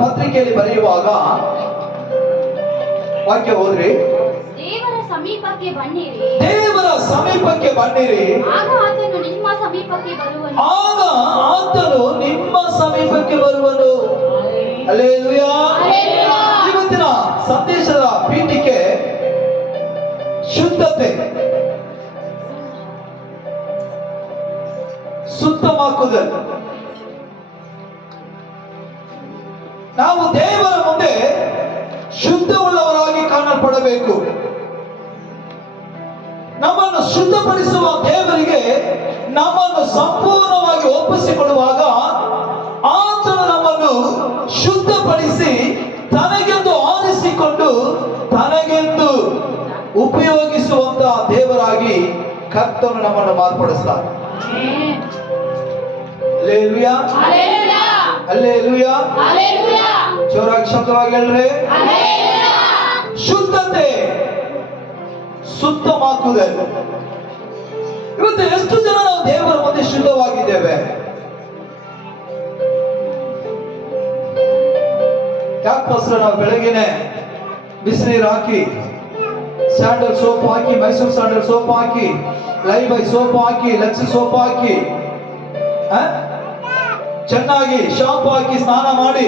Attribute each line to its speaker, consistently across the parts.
Speaker 1: ಪತ್ರಿಕೆಯಲ್ಲಿ ಬರೆಯುವಾಗ ವಾಕ್ಯ ಹೋದ್ರಿ
Speaker 2: ದೇವರ ಸಮೀಪಕ್ಕೆ ಬನ್ನಿರಿ.
Speaker 1: ದೇವರ ಸಮೀಪಕ್ಕೆ ಬನ್ನಿರಿ.
Speaker 2: ಆಗ ಆತನು ನಿಮ್ಮ ಸಮೀಪಕ್ಕೆ ಬರುವನು.
Speaker 1: ಆಗ ಆತನು ನಿಮ್ಮ ಸಮೀಪಕ್ಕೆ ಬರುವನು. ಅಲ್ಲೇಲುಯಾ. ಇವತ್ತಿನ ಸಂದೇಶದ ಪೀಠಿಕೆ ಶುದ್ಧತೆ. ಸುತ್ತಮಾಕುವುದು ನಾವು ದೇವರ ಮುಂದೆ ಶುದ್ಧವುಳ್ಳವರಾಗಿ ಕಾಣಲ್ಪಡಬೇಕು. ನಮ್ಮನ್ನು ಶುದ್ಧಪಡಿಸುವ ದೇವರಿಗೆ ನಮ್ಮನ್ನು ಸಂಪೂರ್ಣವಾಗಿ ಒಪ್ಪಿಸಿಕೊಳ್ಳುವಾಗ ಆತನು ನಮ್ಮನ್ನು ಶುದ್ಧಪಡಿಸಿ ತನಗೆಂದು ಆರಿಸಿಕೊಂಡು ತನಗೆಂದು ಉಪಯೋಗಿಸುವಂತಹ ದೇವರಾಗಿ ಕರ್ತನು ನಮ್ಮನ್ನು ಮಾರ್ಪಡಿಸ್ತಾನೆ. ಅಲ್ಲೇಲುಯಾ. ಅಲ್ಲೇಲುಯಾ
Speaker 2: ಹಲ್ಲೆಲೂಯಾ.
Speaker 1: ಜೋರಾಗಿ ಶಬ್ದವಾಗಿ ಹೇಳ್ರಿ
Speaker 2: ಹಲ್ಲೆಲೂಯಾ.
Speaker 1: ಶುದ್ಧತೆ ಸುತ್ತಮಾಕುವುದನ್ನು ಇವತ್ತು ಎಷ್ಟು ಜನ ನಾವು ದೇವರ ಮುಂದೆ ಶುದ್ಧವಾಗಿದ್ದೇವೆ ಯಾಕೋಸ್ಕರ ನಾವು ಬೆಳಗ್ಗೆನೆ ಬಿಸಿನೀರು ಹಾಕಿ ಸ್ಯಾಂಡಲ್ ಸೋಪ್ ಹಾಕಿ ಮೈಸೂರು ಸ್ಯಾಂಡಲ್ ಸೋಪ್ ಹಾಕಿ ಲೈ ಬೈ ಸೋಪ್ ಹಾಕಿ ಲಕ್ಸ್ ಸೋಪ್ ಹಾಕಿ? ಚೆನ್ನಾಗಿ ಶಾಂಪು ಹಾಕಿ ಸ್ನಾನ ಮಾಡಿ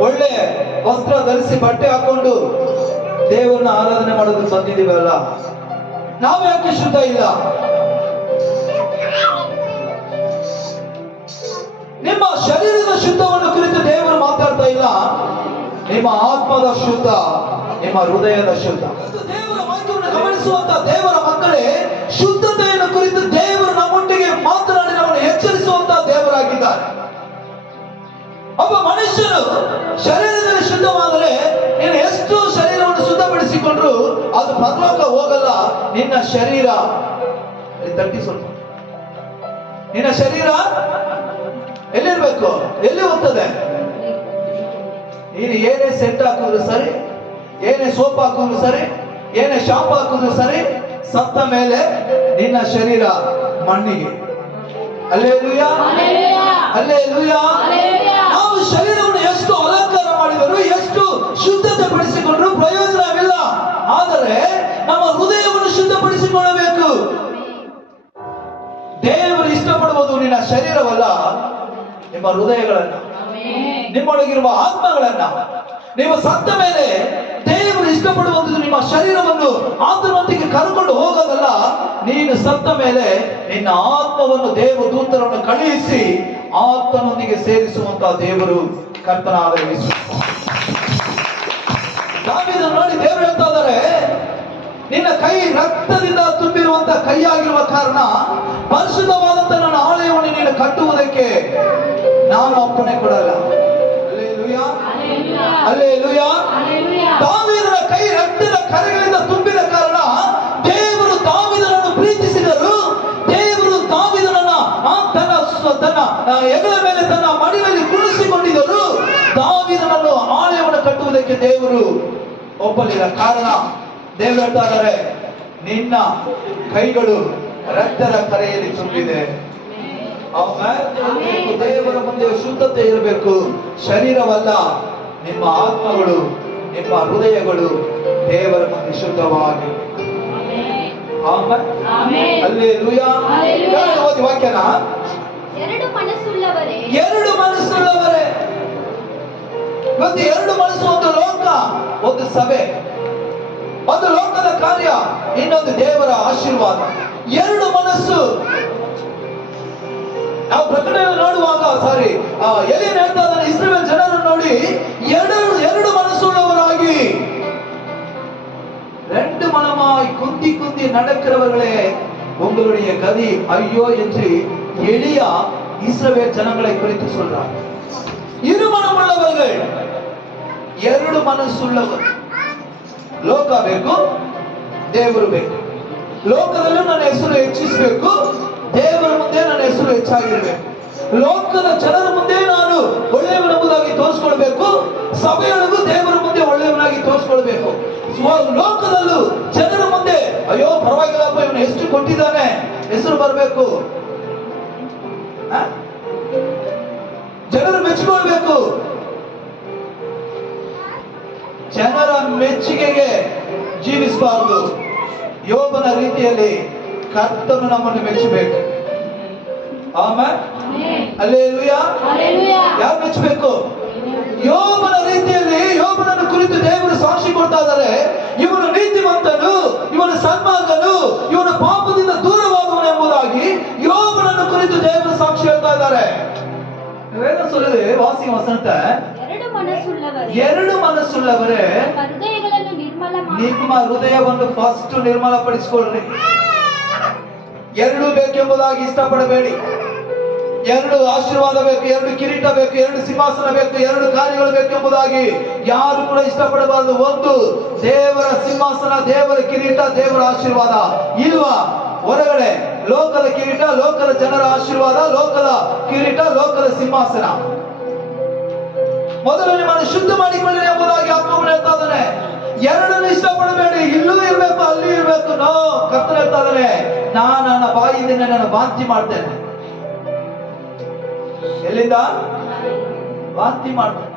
Speaker 1: ಒಳ್ಳೆ ವಸ್ತ್ರ ಧರಿಸಿ ಬಟ್ಟೆ ಹಾಕೊಂಡು ದೇವರನ್ನ ಆರಾಧನೆ ಮಾಡೋದಕ್ಕೆ ಬಂದಿದ್ದೀವಲ್ಲ ನಾವು ಯಾಕೆ ಶುದ್ಧ ಇಲ್ಲ? ನಿಮ್ಮ ಶರೀರದ ಶುದ್ಧವನ್ನು ಕುರಿತು ದೇವರು ಮಾತಾಡ್ತಾ ಇಲ್ಲ. ನಿಮ್ಮ ಆತ್ಮದ ಶುದ್ಧ, ನಿಮ್ಮ ಹೃದಯದ ಶುದ್ಧ. ದೇವರ ವಾಕ್ಯವನ್ನು ಗಮನಿಸುವಂತ ದೇವರ ಮಕ್ಕಳೇ ಒಬ್ಬ ಮನುಷ್ಯನು ಶರೀರದಲ್ಲಿ ಶುದ್ಧವಾದರೆ ನೀನು ಎಷ್ಟು ಶರೀರವನ್ನು ಶುದ್ಧಪಡಿಸಿಕೊಂಡ್ರು ಅದು ಪರಲೋಕ ಹೋಗಲ್ಲ. ನಿನ್ನ ಶರೀರ ತಟ್ಟಿ ಸ್ವಲ್ಪ. ನಿನ್ನ ಶರೀರ ಎಲ್ಲಿರ್ಬೇಕು? ಎಲ್ಲಿ ಹೋಗ್ತದೆ? ನೀನು ಏನೇ ಸೆಟ್ ಹಾಕಿದ್ರು ಸರಿ ಏನೇ ಸೋಪ್ ಹಾಕಿದ್ರು ಸರಿ ಏನೇ ಶಾಪ್ ಹಾಕಿದ್ರು ಸರಿ ಸತ್ತ ಮೇಲೆ ನಿನ್ನ ಶರೀರ ಮಣ್ಣಿಗೆ. ಅಲ್ಲೇ ಲೂಯ. ಅಲ್ಲೇ ಲೂಯಾ ಶರೀರವನ್ನು ಎಷ್ಟು ಅಲಂಕಾರ ಮಾಡಿದರು ಎಷ್ಟು ಶುದ್ಧತೆ ಪಡಿಸಿಕೊಂಡ್ರು ಪ್ರಯೋಜನವಿಲ್ಲ. ಆದರೆ ನಮ್ಮ ಹೃದಯವನ್ನು ಶುದ್ಧಪಡಿಸಿಕೊಳ್ಳಬೇಕು. ದೇವರು ಇಷ್ಟಪಡುವುದು ನಿನ್ನ ಶರೀರವಲ್ಲ ನಿಮ್ಮ ಹೃದಯಗಳನ್ನ. ನಿಮ್ಮೊಳಗಿರುವ ಆತ್ಮಗಳನ್ನ. ನೀವು ಸತ್ತ ಮೇಲೆ ದೇವರು ಇಷ್ಟಪಡುವುದು ನಿಮ್ಮ ಶರೀರವನ್ನು ಆತನೊಂದಿಗೆ ಕರ್ಕೊಂಡು ಹೋಗೋದಲ್ಲ ನೀನು ಸತ್ತ ಮೇಲೆ ನಿನ್ನ ಆತ್ಮವನ್ನು ದೇವ ದೂತರನ್ನು ಕಳುಹಿಸಿ ಆತನೊಂದಿಗೆ ಸೇರಿಸುವಂತ ದೇವರು ಕರ್ತನಾದ ಯೇಸು. ನೋಡಿ ದೇವರು ಹೇಳ್ತಾ ಇದ್ದಾರೆ ನಿನ್ನ ಕೈ ರಕ್ತದಿಂದ ತುಂಬಿರುವಂತ ಕೈಯಾಗಿರುವ ಕಾರಣ ಪರಿಶುದ್ಧವಾದಂತ ನನ್ನ ಆಲಯವನ್ನು ನೀನು ಕಟ್ಟುವುದಕ್ಕೆ ನಾನು ಅಪ್ಪಣೆ ಕೊಡಲ್ಲ. ಅಲ್ಲೇಲೂಯಾ. ಲುಯ್ಯ
Speaker 2: ಲುಯ್ಯ
Speaker 1: ದಾವಿದನ ಕೈ ರಕ್ತದ ಕರೆಗಳಿಂದ ಹೆಗಲ ಮೇಲೆ ತನ್ನ ಮಡಿಲಲ್ಲಿ ಕುಣಿಸಿಕೊಂಡಿದ್ದರು ದಾವಿದನನ್ನು ಆಲಯವನ್ನು ಕಟ್ಟುವುದಕ್ಕೆ ದೇವರು ಒಪ್ಪಲಿಲ್ಲ. ಕಾರಣ ದೇವರು ಹೇಳ್ತಾ ಇದ್ದಾರೆ ನಿನ್ನ ಕೈಗಳು ರಕ್ತದ ಕರೆಯಲ್ಲಿ ತುಂಬಿದೆ. ದೇವರ ಮುಂದೆ ಶುದ್ಧತೆ ಇರಬೇಕು. ಶರೀರವಲ್ಲ ನಿಮ್ಮ ಆತ್ಮಗಳು ನಿಮ್ಮ ಹೃದಯಗಳು ದೇವರ ಮುಂದೆ ಶುದ್ಧವಾಗಿ. ಅಲ್ಲಿ ವಾಕ್ಯನ?
Speaker 2: ಎರಡು ಮನಸ್ಸುಳ್ಳವರೇ
Speaker 1: ಇವತ್ತು ಎರಡು ಮನಸ್ಸು ಒಂದು ಲೋಕ ಒಂದು ಸಭೆ ಒಂದು ಲೋಕದ ಕಾರ್ಯ ಇನ್ನೊಂದು ದೇವರ ಆಶೀರ್ವಾದ ಎರಡು ಮನಸ್ಸು ನಾವು ಪ್ರಕಟಣೆ ನೋಡುವಾಗ ಸಾರಿ ಎಲ್ಲಿನ ಹೇಳ್ತಾ ಇದ್ದಾನೆ ಇಸ್ರೇಲ್ ಜನರನ್ನು ನೋಡಿ ಎರಡು ಎರಡು மனசுள்ளவராகி ரெண்டு மனமாய் குந்தி குந்தி நடக்கிறவர்களே உங்களுடைய கதி ஐயோ என்று எளியா இஸ்ரவேல் ஜனங்களை குறித்து சொல்றார் இரு மனமுள்ளவர்கள் ಎರಡು ಮನಸ್ಸುಳ್ಳವರು ಲೋಕ ಬೇಕು ದೇವರು ಬೇಕು ಲೋಕದಲ್ಲೂ ನನ್ನ ಹೆಸರು ಹೆಚ್ಚಿಸಬೇಕು ದೇವರ ಮುಂದೆ ನನ್ನ ಹೆಸರು ಹೆಚ್ಚಾಗಿರ್ಬೇಕು ಲೋಕದ ಜನರ ಮುಂದೆ ನಾನು ಒಳ್ಳೆಯವನೆಂಬುದಾಗಿ ತೋರಿಸ್ಕೊಳ್ಬೇಕು ಸಭೆಯೊಳಗೂ ದೇವರ ಮುಂದೆ ಒಳ್ಳೆಯವನಾಗಿ ತೋರಿಸ್ಕೊಳ್ಬೇಕು ಸ್ವ- ಲೋಕದಲ್ಲೂ ಜನರ ಮುಂದೆ ಅಯ್ಯೋ ಪರವಾಗಿಲ್ಲಪ್ಪ ಇವನು ಎಷ್ಟು ಕೊಟ್ಟಿದ್ದಾನೆ ಹೆಸರು ಬರಬೇಕು ಜನರು ಮೆಚ್ಚಿಕೊಳ್ಬೇಕು ಜನರ ಮೆಚ್ಚುಗೆಗೆ ಜೀವಿಸಬಾರದು. ಯೋಬನ ರೀತಿಯಲ್ಲಿ ಕರ್ತನು ನಮ್ಮನ್ನು ಮೆಚ್ಚಬೇಕು. ಅಲ್ಲೇ. ಯಾರು ಮೆಚ್ಚಬೇಕು? ಯೋಬನ ರೀತಿಯಲ್ಲಿ ಯೋಬನನ್ನು ಕುರಿತು ದೇವರು ಸಾಕ್ಷಿ ಕೊಡ್ತಾ ಇದ್ದಾರೆ. ಇವನು ನೀತಿವಂತನು ಇವನು ಸನ್ಮಾರ್ಗನು ಇವನು ಪಾಪದಿಂದ ಯೋಬನನ್ನು ಕುರಿತು ದೇವರು ಸಾಕ್ಷಿ ಹೇಳ್ತಾ ಇದ್ದಾರೆ. ವೇದ ವಾಸಿ ವಸಂತ.
Speaker 2: ಎರಡು ಮನಸ್ಸುಳ್ಳವರೇ.
Speaker 1: ಎರಡು
Speaker 2: ನಿರ್ಮಲ
Speaker 1: ನಿಮ್ಮ ಹೃದಯವನ್ನು ಫಸ್ಟ್ ನಿರ್ಮಲ ಪಡಿಸಿಕೊಳ್ಳ್ರಿ ಎರಡು ಬೇಕೆಂಬುದಾಗಿ ಇಷ್ಟಪಡಬೇಡಿ. ಎರಡು ಆಶೀರ್ವಾದ ಬೇಕು ಎರಡು ಕಿರೀಟ ಬೇಕು ಎರಡು ಸಿಂಹಾಸನ ಬೇಕು ಎರಡು ಕಾರ್ಯಗಳು ಬೇಕೆಂಬುದಾಗಿ ಯಾರು ಕೂಡ ಇಷ್ಟಪಡಬಾರದು. ಒಂದು ದೇವರ ಸಿಂಹಾಸನ ದೇವರ ಕಿರೀಟ ದೇವರ ಆಶೀರ್ವಾದ. ಇಲ್ವಾ? ಹೊರಗಡೆ. ಲೋಕದ ಕಿರೀಟ ಲೋಕದ ಜನರ ಆಶೀರ್ವಾದ ಲೋಕದ ಕಿರೀಟ ಲೋಕದ ಸಿಂಹಾಸನ ಮೊದಲು ನಿಮ್ಮನ್ನು ಶುದ್ಧ ಮಾಡಿಕೊಳ್ಳಿರಿ ಎಂಬುದಾಗಿ ಆತ್ಮವನ್ನು ಹೇಳ್ತಾ ಇದ್ದಾನೆ ಎರಡನ್ನು ಇಷ್ಟಪಡಬೇಡಿ ಇಲ್ಲೂ ಇರ್ಬೇಕು ಅಲ್ಲಿ ಇರ್ಬೇಕು ನೋ ಕರ್ತನ ಹೇಳ್ತಾ ಇದ್ದಾನೆ ನಾನು ನನ್ನ ಬಾಯಿಂದ ನನ್ನ ವಾಂತಿ ಮಾಡ್ತೇನೆ ಎಲ್ಲಿಂದ வாந்தி ಮಾಡ್ತೇನೆ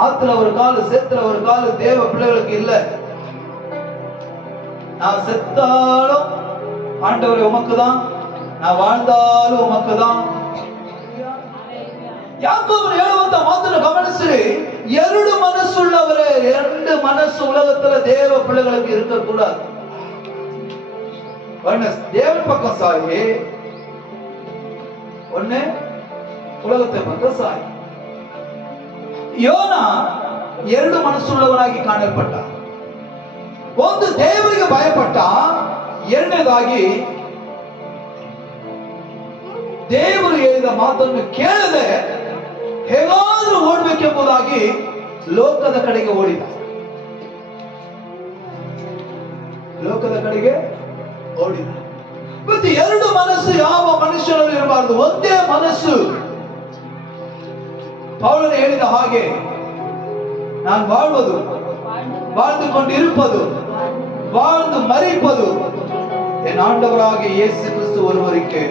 Speaker 1: ஆத்துல ஒரு கால் சேத்துல ஒரு கால் தேவ பிள்ளைகளுக்கு இல்ல நான் செத்தாலும் ஆண்டவர் உமக்குதான். நான் வாழ்ந்தாலும் உமக்கு தான் ಯಾಕೋಬರು ಹೇಳುವಂತ ಮಾತನ್ನು ಗಮನಿಸಿರಿ ಎರಡು ಮನಸ್ಸುಳ್ಳವರೇ ಎರಡು ಮನಸ್ಸು உலகத்துல தேவ பிள்ளைகளுக்கு இருக்கக்கூடாது. ஒன்னு தேவன் பக்கம் சாயி. ஒன்னு உலகத்தை பக்கம் சாயி. யோனா ಎರಡು மனசுள்ளவனாகி ಕಾಣಲ್ಪಟ್ಟ ಒಂದು ದೇವರಿಗೆ ಭಯಪಟ್ಟ ಎರಡನೇದಾಗಿ ದೇವರು ಹೇಳಿದ ಮಾತನ್ನು ಕೇಳದೆ ಹೇಗಾದ್ರೂ ಓಡ್ಬೇಕೆಂಬುದಾಗಿ ಲೋಕದ ಕಡೆಗೆ ಓಡಿದ. ಲೋಕದ ಕಡೆಗೆ ಓಡಿದ. ಮತ್ತೆ ಎರಡು ಮನಸ್ಸು ಯಾವ ಮನುಷ್ಯನಲ್ಲಿ ಇರಬಾರದು? ಒಂದೇ ಮನಸ್ಸು. ಪೌಲನು ಹೇಳಿದ ಹಾಗೆ, ನಾನು ಬಾಳುವುದು வாழ்ந்து இருப்பது வாழ்ந்து மறைப்பது என் ஆண்டவராக இயேசு கிறிஸ்து ஒருவருக்கு.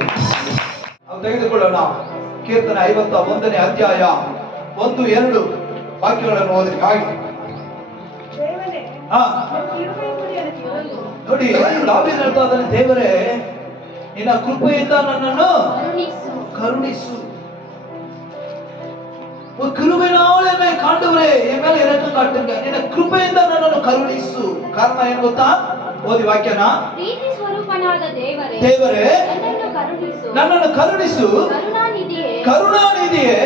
Speaker 1: ತೆಗೆದುಕೊಳ್ಳೋಣ ಕೀರ್ತನೆ ಐವತ್ತ ಒಂದನೇ ಅಧ್ಯಾಯ ಒಂದು ಎರಡು ವಾಕ್ಯಗಳನ್ನು ಓದಿ ಹಾಗೆ ನೋಡಿ ಲಾಬಿನ್ ಹೇಳ್ತಾ ಇದ್ದಾನೆ ದೇವರೇ ನಿನ್ನ ಕೃಪೆಯಿಂದ ನನ್ನನ್ನು
Speaker 2: ಕರುಣಿಸು
Speaker 1: ಕರುಣೆನ ಕಾಂಡವ್ರೆ ಮೇಲೆ ಇರಟ್ಟು ಕಾಟುಂಡ ನಿನ್ನ ಕೃಪೆಯಿಂದ ನನ್ನನ್ನು ಕರುಣಿಸು. ಕಾರಣ ಏನ್ ಗೊತ್ತಾ? ಓದಿ ವಾಕ್ಯನ.
Speaker 2: ದೇವರೇ ನನ್ನನ್ನು ಕರುಣಿಸು. ಕರುಣಾನಿಧಿಯೇ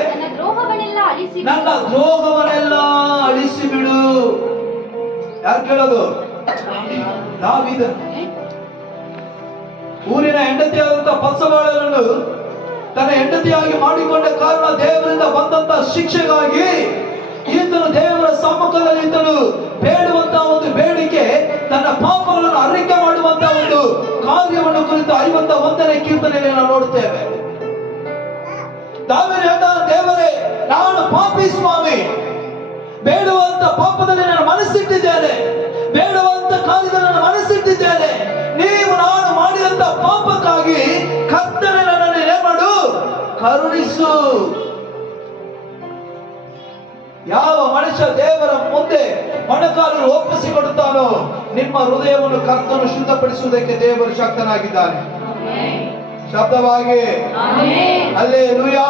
Speaker 2: ನನ್ನ ದ್ರೋಹವನ್ನೆಲ್ಲ ಅಳಿಸಿ
Speaker 1: ಬಿಡು ಯಾರು ಕೇಳೋದು? ದಾವಿದ ಊರಿನ ಹೆಂಡತಿಯಾದಂತ ಬಸವಾಳನನ್ನು ತನ್ನ ಹೆಂಡತಿಯಾಗಿ ಮಾಡಿಕೊಂಡ ಕಾರಣ ದೇವರಿಂದ ಬಂದಂತ ಶಿಕ್ಷೆಗಾಗಿ ದೇವರ ಸಮ್ಮುಖದಲ್ಲಿ ಇದ್ದಳು ಬೇಡುವಂತ ಒಂದು ಬೇಡಿಕೆ, ತನ್ನ ಪಾಪಗಳನ್ನು ಅರಿಕೆ ಮಾಡುವಂತ ಒಂದು ಕಾರ್ಯವನ್ನು ಕುರಿತು ಐವತ್ತ ಒಂದನೇ ಕೀರ್ತನೆಯಲ್ಲಿ ನಾವು ನೋಡುತ್ತೇವೆ. ತಾವೇ ದೇವರೇ, ನಾನು ಪಾಪಿ ಸ್ವಾಮಿ. ಬೇಡುವಂತ ಪಾಪದಲ್ಲಿ ನಾನು ಮನಸ್ಸಿಟ್ಟಿದ್ದೇನೆ. ಬೇಡುವಂತ ಕಾರ್ಯದಲ್ಲಿ ನಾನು ಮನಸ್ಸಿಟ್ಟಿದ್ದೇನೆ. ನೀವು, ನಾನು ಮಾಡಿದಂತ ಪಾಪಕ್ಕಾಗಿ ಕರ್ತನೆ ನನ್ನನ್ನು ಏನ್ ಮಾಡು? ಕರುಣಿಸು. ಯಾವ ಮನುಷ್ಯ ದೇವರ ಮುಂದೆ ಮೊಣಕಾಲು ಒಪ್ಪಿಸಿಕೊಡುತ್ತಾನೋ ನಿಮ್ಮ ಹೃದಯವನ್ನು ಕರ್ತನು ಶುದ್ಧಪಡಿಸುವುದಕ್ಕೆ ದೇವರು ಶಕ್ತನಾಗಿದ್ದಾನೆ ಶಬ್ದವಾಗಿ ಅಲ್ಲೇ ಲೂಯಾ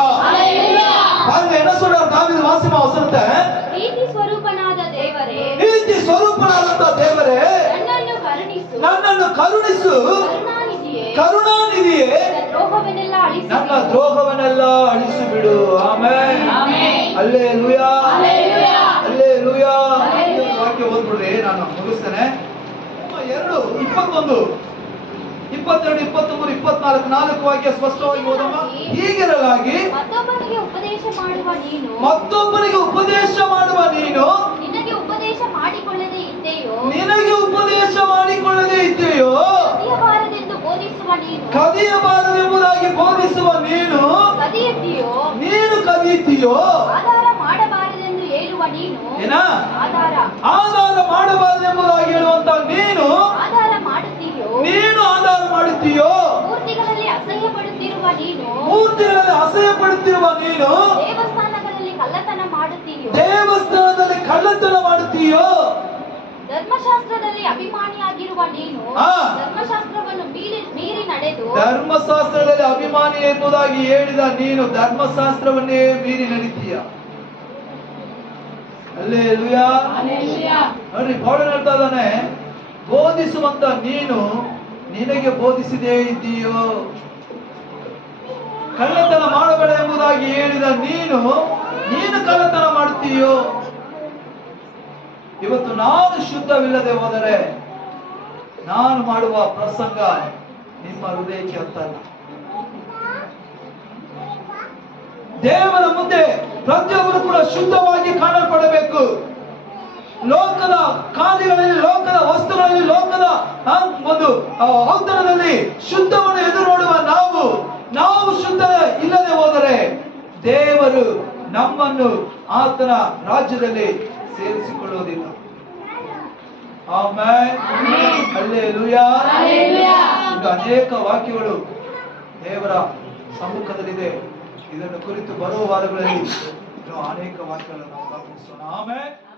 Speaker 1: பாருங்க என்ன சொல்றார் தாவீது வாசிமா வசனத்தை
Speaker 2: ಪ್ರೀತಿ ಸ್ವರೂಪನಾದ ದೇವರೇ
Speaker 1: ನೀತಿ ಸ್ವರೂಪನಾದಂತ ದೇವರೇ
Speaker 2: ನನ್ನನ್ನು ಕರುಣಿಸು
Speaker 1: ನನ್ನನ್ನು ಕರುಣಿಸು
Speaker 2: ಕರುಣಾನಿಧಿಯೇ
Speaker 1: ಕರುಣಾನಿಧಿಯೇ
Speaker 2: ನನ್ನ ದ್ರೋಹವನ್ನೆಲ್ಲ ಅಳಿಸಿ
Speaker 1: ನನ್ನ ದ್ರೋಹವನ್ನೆಲ್ಲ ಅಳಿಸಿ ಬಿಡು ಆಮೇಲೆ
Speaker 2: ಆಮೆನ್.
Speaker 1: ಅಲ್ಲೇ ಲೂಯಾ. ಅಲ್ಲೇ ಲೂಯಾ. ವಾಕ್ಯ ಓದ್ಬಿಡ್ರಿ ನಾನು ಮುಗಿಸ್ತೇನೆ. ಎರಡು ಇಪ್ಪತ್ತೊಂದು. ಇಪ್ಪತ್ತೆರಡು ಇಪ್ಪತ್ಮೂರು ಇಪ್ಪತ್ನಾಲ್ಕು ನಾಲ್ಕು ವಾಕ್ಯ ಸ್ಪಷ್ಟವಾಗಿ ಓದಮ್ಮ. ಹೀಗಿರಲಾಗಿ
Speaker 2: ಮತ್ತೊಬ್ಬನಿಗೆ ಉಪದೇಶ ಮಾಡುವ ನೀನು
Speaker 1: ಮತ್ತೊಬ್ಬನಿಗೆ ಉಪದೇಶ ಮಾಡುವ ನೀನು
Speaker 2: ನಿನಗೆ ಉಪದೇಶ ಮಾಡಿಕೊಳ್ಳದೆ ಇದ್ದೆಯೋ
Speaker 1: ನಿನಗೆ ಉಪದೇಶ ಮಾಡಿಕೊಳ್ಳದೆ ಇದ್ದೀಯೋ
Speaker 2: ಕದಿಯಬಾರದೆಂದು ಬೋಧಿಸುವ ನೀನು
Speaker 1: ಕದಿಯಬಾರದೆಂಬುದಾಗಿ ಬೋಧಿಸುವ ನೀನು
Speaker 2: ಕದಿಯದ್ದೀಯೋ
Speaker 1: ನೀನು ಕದಿಯುತ್ತೀಯೋ
Speaker 2: ಆಧಾರ ಮಾಡಬಾರದೆಂದು ಹೇಳುವ ನೀನು
Speaker 1: ಏನ
Speaker 2: ಆಧಾರ
Speaker 1: ಆಧಾರ ಮಾಡಬಾರದೆಂಬುದಾಗಿ ಹೇಳುವಂತ ನೀನು
Speaker 2: ಆಧಾರ ಮಾಡುತ್ತೀಯೋ
Speaker 1: ನೀನು ಆಧಾರ ಮಾಡುತ್ತೀಯೋ
Speaker 2: ಮೂರ್ತಿಗಳಲ್ಲಿ ಅಸಹ್ಯ ಪಡುತ್ತಿರುವ ನೀನು
Speaker 1: ಮೂರ್ತಿಗಳಲ್ಲಿ ಅಸಹ್ಯ ಮಾಡುತ್ತಿರುವ ನೀನು
Speaker 2: ದೇವಸ್ಥಾನಗಳಲ್ಲಿ ಕಳ್ಳತನ ಮಾಡುತ್ತೀಯೋ?
Speaker 1: ದೇವಸ್ಥಾನದಲ್ಲಿ ಕಳ್ಳತನ ಮಾಡುತ್ತೀಯೋ?
Speaker 2: ಧರ್ಮಶಾಸ್ತ್ರದಲ್ಲಿ ಅಭಿಮಾನಿಯಾಗಿರುವ ನೀನು
Speaker 1: ಆ.
Speaker 2: ಧರ್ಮಶಾಸ್ತ್ರವನ್ನು ಮೀರಿ ಮೀರಿ ನಡೆದು
Speaker 1: ಧರ್ಮಶಾಸ್ತ್ರದಲ್ಲಿ ಅಭಿಮಾನಿ ಎಂಬುದಾಗಿ ಹೇಳಿದ ನೀನು ಧರ್ಮಶಾಸ್ತ್ರವನ್ನೇ ಮೀರಿ ನಡೀತೀಯ. ಅಲ್ಲೇ ನೋಡ್ರಿ ಪೌಳ ಹೇಳ್ತಾ ಇದ್ದಾನೆ ಬೋಧಿಸುವಂತ ನೀನು ನಿನಗೆ ಬೋಧಿಸಿದೇ ಇದ್ದೀಯೋ ಕಳ್ಳತನ ಮಾಡಬೇಡ ಎಂಬುದಾಗಿ ಹೇಳಿದ ನೀನು ನೀನು ಕಳ್ಳತನ ಮಾಡುತ್ತೀಯೋ? ಇವತ್ತು ನಾನು ಶುದ್ಧವಿಲ್ಲದೆ ಹೋದರೆ ನಾನು ಮಾಡುವ ಪ್ರಸಂಗ ನಿಮ್ಮ ಹೃದಯಕ್ಕೆ ಹತ್ತಲ್ಲ. ದೇವರ ಮುಂದೆ ಪ್ರತಿಯೊಬ್ಬರು ಕೂಡ ಶುದ್ಧವಾಗಿ ಕಾಣಲ್ಪಡಬೇಕು. ಲೋಕದ ಕಾರ್ಯಗಳಲ್ಲಿ ಲೋಕದ ವಸ್ತುಗಳಲ್ಲಿ, ಲೋಕದ ಒಂದು ಔತಣದಲ್ಲಿ ಶುದ್ಧವನ್ನು ಎದುರು ನೋಡುವ ನಾವು ನಾವು ಶುದ್ಧ ಇಲ್ಲದೆ ಹೋದರೆ ದೇವರು ನಮ್ಮನ್ನು ಆತನ ರಾಜ್ಯದಲ್ಲಿ ಸೇರಿಸಿಕೊಳ್ಳುವುದಿಲ್ಲ. ಅನೇಕ ವಾಕ್ಯಗಳು ದೇವರ ಸಮ್ಮುಖದಲ್ಲಿದೆ. ಇದನ್ನು ಕುರಿತು ಬರುವ ವಾರಗಳಲ್ಲಿ ಅನೇಕ ವಾಕ್ಯಗಳನ್ನು ನಾವು ಗಮನಿಸೋಣ. ಆಮೇಲೆ